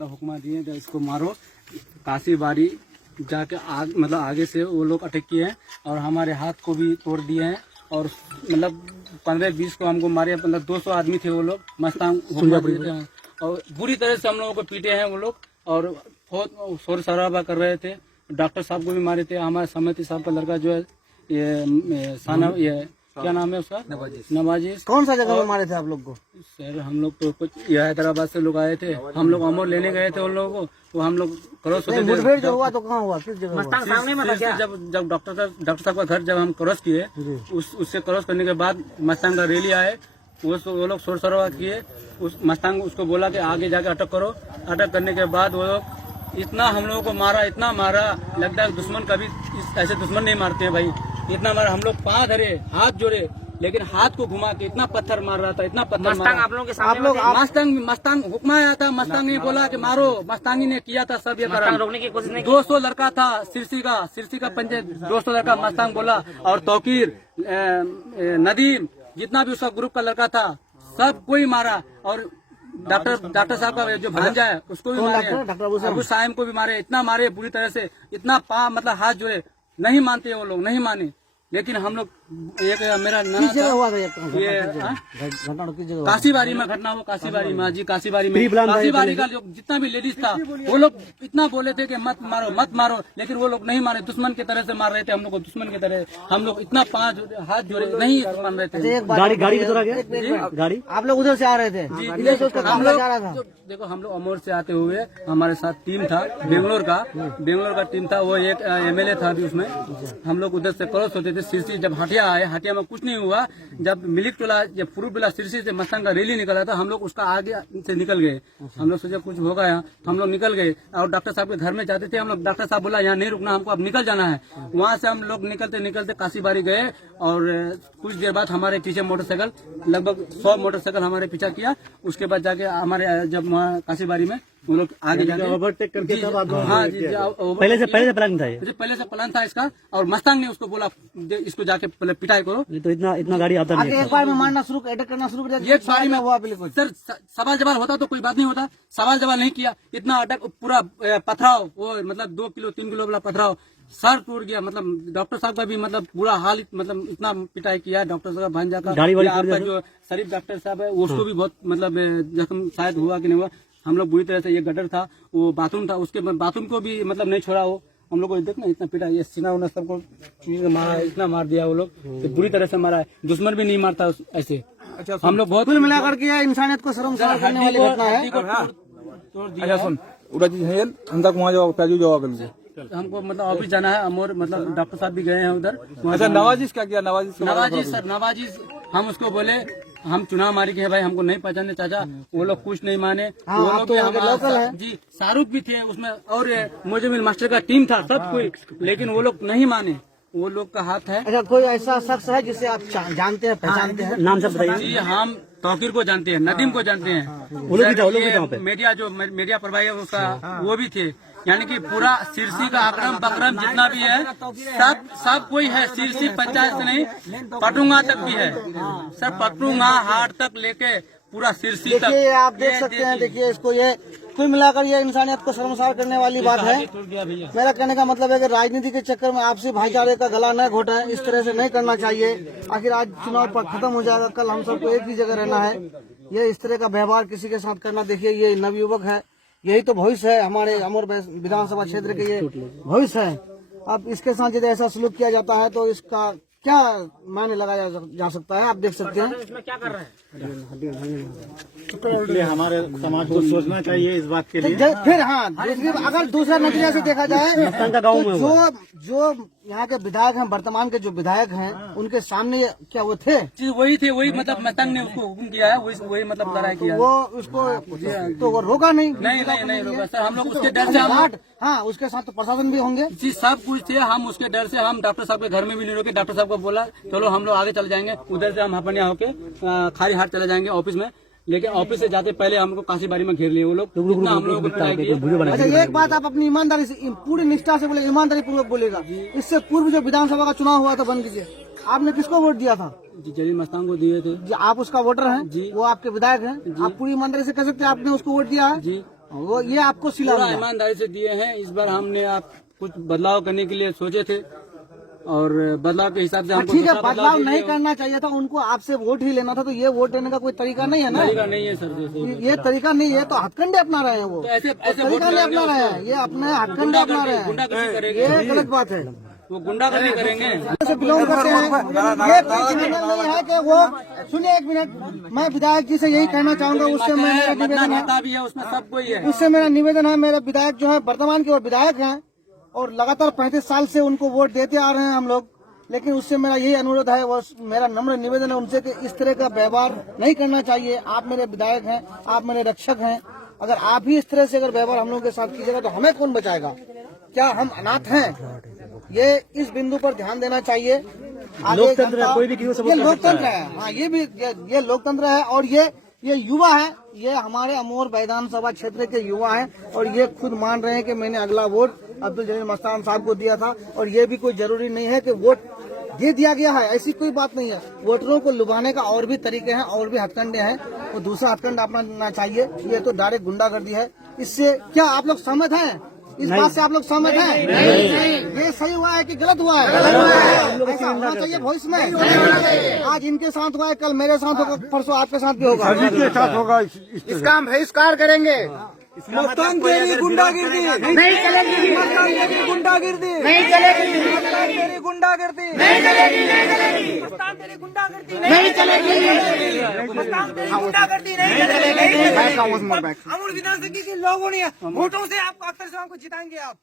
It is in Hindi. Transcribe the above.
हुक्मा दिए तो इसको मारो। काशी बारी जाके मतलब आगे से वो लोग अटैक किए हैं और हमारे हाथ को भी तोड़ दिए हैं और मतलब 15-20 को हमको मारे। मतलब 200 आदमी थे वो लोग, मस्तान हुक्मा दिए थे और बुरी तरह से हम लोगों को पीटे हैं वो लोग और बहुत शोर शराबा कर रहे थे। डॉक्टर साहब को भी मारे थे। हमारे समिति साहब का लड़का जो है ये साना, ये क्या नाम है उसका, नवाजिश। कौन सा जगह में मारे थे आप लोग को? सर हम लोग तो कुछ हैदराबाद से लोग आए थे, हम लोग अमर लेने गए थे उन लोगों को, तो हम लोग क्रॉस होते थे। मुठभेड़ जो हुआ तो कहाँ हुआ, किस जगह हुआ? सामने में था क्या? जब डॉक्टर साहब का घर जब हम क्रॉस किए, उससे क्रॉस करने के बाद मस्तान का रैली आए, वो लोग शोर शराबा किए। उस मस्तान उसको बोला कि आगे जाके अटक करो। अटक करने के बाद वो लोग इतना हम लोगों को मारा, इतना मारा, लगता है दुश्मन कभी ऐसे दुश्मन नहीं मारते हैं भाई। इतना मारा, हम लोग पाँव धरे, हाथ जोड़े, लेकिन हाथ को घुमा के इतना पत्थर मार रहा था, इतना पत्थर मारा। आप लोग के सामने मस्तांग हुक्मा आया था, मस्तांग ने बोला कि मारो, मस्तांगी ने किया था सब ये करा। रोकने की कोशिश नहीं। 200 लड़का था सिरसी का पंचायत, 200 लड़का मस्तांग बोला और तौकीर, नदीम, जितना भी उसका ग्रुप का लड़का था सब कोई मारा। और डॉक्टर साहब का जो भांजा है उसको भी मारे, अबू साइम को भी मारे, इतना मारे बुरी तरह से, इतना मतलब हाथ जोड़े। नहीं मानते वो लोग, नहीं माने। लेकिन हम लोग एक मेरा ये काशीबारी में घटना हुआ, काशीबारी में जी, काशीबारी का जो जितना भी लेडीज था वो लोग इतना बोले थे कि मत मारो मत मारो, लेकिन वो लोग नहीं मारे, दुश्मन की तरह से मार रहे थे हम लोग को, दुश्मन की तरह। हम लोग इतना हाथ जोड़े नहीं मान रहे थे। गाड़ी किधर आ गया? गाड़ी आप लोग उधर से आ रहे थे? हम लोग देखो, हम लोग अमोर से आते हुए हमारे साथ टीम था, बेंगलोर का टीम था, वो एक MLA था अभी उसमें। हम लोग उधर से क्रॉस होते थे सिरसी, जब हटिया आए, हटिया में कुछ नहीं हुआ। जब मिलिक टोला, जब फुरुबिला सिरसी से मस्तान का रैली निकला था, हम लोग उसका आगे से निकल गए। हम लोग सोचे कुछ होगा यहाँ, हम लोग निकल गए और डॉक्टर साहब के घर में जाते थे हम लोग। डॉक्टर साहब बोला यहाँ नहीं रुकना, हमको अब निकल जाना है। वहाँ से हम लोग निकलते काशीबारी गए और कुछ देर बाद हमारे पीछे मोटरसाइकिल, लगभग 100 मोटरसाइकिल हमारे पीछा किया। उसके बाद जाके हमारे जब काशीबारी में वो लोग आगे जाके ओवरटेक करके, हाँ जी, पहले से प्लान था, पहले से प्लान था इसका। और मस्तांग ने उसको बोला इसको जाके पहले पिटाई करो। तो इतना गाड़ी आता नहीं, एक बार में मारना शुरू, अटैक करना शुरू कर दिया। एक बारी में हुआ बिल्कुल सर। सवाल जवाब होता तो कोई बात नहीं होता, सवाल जवाब नहीं किया। इतना अटैक, पूरा पथराव, वो मतलब 2 किलो 3 किलो वाला पथराव, सर टूट गया। मतलब डॉक्टर साहब का भी मतलब बुरा हाल, मतलब इतना पिटाई किया डॉक्टर साहब भांजा का। आपका जो शरीफ डॉक्टर साहब है उसको भी बहुत मतलब जख्म शायद हुआ कि नहीं हुआ। हम लोग बुरी तरह से, ये गटर था, वो बाथरूम था, उसके बाथरूम को भी मतलब नहीं छोड़ा। वो हम लोग को देखना इतना पिटा, ये सीना उना सबको मारा, इतना मार दिया वो लोग, तो बुरी तरह से मारा है। दुश्मन भी नहीं मारता ऐसे। अच्छा, हम लोग बहुत कुल मिलाकर के इंसानियत को शर्मसार करने वाली घटना है। अच्छा सुन, हमको मतलब ऑफिस जाना है अमोर, मतलब डॉक्टर साहब भी गए हैं उधर। अच्छा, नवाजिश क्या किया? नवाजिश हम उसको बोले हम चुनाव मारी के है भाई, हमको नहीं पहचाने चाचा। वो लोग कुछ नहीं माने। वो लोग तो लोकल है जी, शाहरुख भी थे उसमें और मोजमिल मास्टर का टीम था, सब कोई, लेकिन वो लोग नहीं माने। वो लोग का हाथ है। अच्छा, कोई ऐसा शख्स है जिसे आप जानते हैं, पहचानते हैं? नाम से बताइए जी। हम तौकीर को जानते हैं, नदीम को जानते हैं, मीडिया प्रभारी उसका वो भी थे। यानी कि पूरा सिरसी का अकरम बकरम जितना भी है सब कोई है। सिरसी पंचायत से नहीं, पटुंगा तक भी है सर, पटुंगा हाट तक लेके पूरा सिरसी तक। देखिए, आप देख सकते हैं, देखिए इसको, ये कुल मिलाकर ये इंसानियत को शर्मसार करने वाली बात है। मेरा कहने का मतलब है कि राजनीति के चक्कर में आपसी भाईचारे का गला न घोटा है, इस तरह से नहीं करना चाहिए। आखिर आज चुनाव पर खत्म हो जाएगा, कल हम सबको एक ही जगह रहना है। ये इस तरह का व्यवहार किसी के साथ करना, देखिए ये नवयुवक है, यही तो भविष्य है हमारे अमर विधानसभा क्षेत्र के, ये भविष्य है। अब इसके साथ यदि ऐसा सलूक किया जाता है तो इसका क्या मायने लगाया जा सकता है, आप देख सकते हैं। इसमें क्या कर रहे हैं? इसलिए हमारे समाज को सोचना चाहिए इस बात के लिए। फिर हाँ, अगर दूसरा नजरिया से देखा जाए तो जो यहाँ के विधायक हैं, वर्तमान के जो विधायक हैं, उनके सामने क्या वो थे? वही थे, वही मतलब मस्तांग ने उसको हुक्म किया है, वही मतलब लड़ाई किया। वो उसको तो वो रोका नहीं रोका सर। हम लोग उसके डर से, हाँ उसके साथ तो प्रशासन भी होंगे जी, सब कुछ थे। हम उसके डर से हम डॉक्टर साहब के घर में भी नहीं रोके। डॉक्टर साहब को बोला चलो हम लोग आगे चले जाएंगे, उधर से हम हपनिया होके खाली हाथ चले जाएंगे ऑफिस में। लेकिन ऑफिस से जाते पहले हमको काशीबारी में घेर लिए वो लोग। हम लोगों को अच्छा, एक बात आप अपनी ईमानदारी से, पूरी निष्ठा से बोले, ईमानदारी पूर्वक बोलेगा। इससे पूर्व जो विधानसभा का चुनाव हुआ था, बन कीजिए, आपने किसको वोट दिया था? जी, जलील मस्तान को दिए थे। आप उसका वोटर हैं जी, वो आपके विधायक हैं। आप पूरी ईमानदारी से कह सकते हैं आपने उसको वोट दिया है जी। वो ये आपको सिला पूरा मिला। ईमानदारी से दिए हैं। इस बार हमने आप कुछ बदलाव करने के लिए सोचे थे और बदलाव के हिसाब से हमको ठीक है, दूसरा बदलाव दीजिए। नहीं करना चाहिए था, उनको आपसे वोट ही लेना था, तो ये वोट देने का कोई तरीका नहीं है ना। तरीका नहीं है सर, जैसे ये तरीका नहीं है, तो हथकंडे अपना रहे हैं वो। तो ऐसे तरीका वोट नहीं लगाएंगे अपना रहे हैं, उसको। ये अपने हथकंडे अपना रहे हैं। गुंडागर्दी करेंगे, ये गलत बात है। वो गुंडागर्दी करेंगे। से बिलोंग करते हैं, ये क्रिमिनल नहीं है कि वो। सुनिए एक मिनट, मैं विधायक जी से यही कहना चाहूंगा, उससे मेरा निवेदन है, नेता भी है उसमें, सब कोई है। उससे मेरा निवेदन है, मेरे विधायक जो है वर्तमान के वो विधायक हैं और लगातार 35 साल से उनको वोट देते आ रहे हैं हम लोग, लेकिन उससे मेरा यही अनुरोध है, वो मेरा नम्र निवेदन है उनसे कि इस तरह का व्यवहार नहीं करना चाहिए। आप मेरे विधायक हैं, आप मेरे रक्षक हैं, अगर आप ही इस तरह से अगर व्यवहार हम लोगों के साथ कीजिएगा तो हमें कौन बचाएगा? क्या हम अनाथ हैं? ये इस बिंदु पर ध्यान देना चाहिए। लोकतंत्र है, कोई भी ये लोकतंत्र है। हाँ, ये भी ये लोकतंत्र है और ये युवा है, ये हमारे अमोर विधानसभा क्षेत्र के युवा हैं और ये खुद मान रहे हैं कि मैंने अगला वोट अब्दुल जलील मस्तान साहब को दिया था। और ये भी कोई जरूरी नहीं है कि वोट दे दिया गया है, ऐसी कोई बात नहीं है। वोटरों को लुभाने का और भी तरीके हैं, और भी हथकंडे हैं, वो दूसरा हथकंडा अपनाना चाहिए। ये तो डायरेक्ट गुंडागर्दी है। इससे क्या आप लोग सहमत हैं? इस बात से आप लोग सहमत हैं? ये सही हुआ है कि गलत हुआ है? ऐसा होना चाहिए भविष्य में। आज इनके साथ हुआ है, कल मेरे साथ होगा, परसों आपके साथ भी होगा। होगा इसका हम बहिष्कार करेंगे। तेरी गुंडागिर्दी नहीं चलेगी, गुंडागिर्दी नहीं चलेगी, तेरी गुंडागिर्दी नहीं चलेगी, तेरी गुंडागिर्दी नहीं चलेगी। गुंडागिर्दी नहीं चलेगी। अमूल विधानसभा के लोगों ने वोटों से आपको अक्सर को जिताएंगे आप।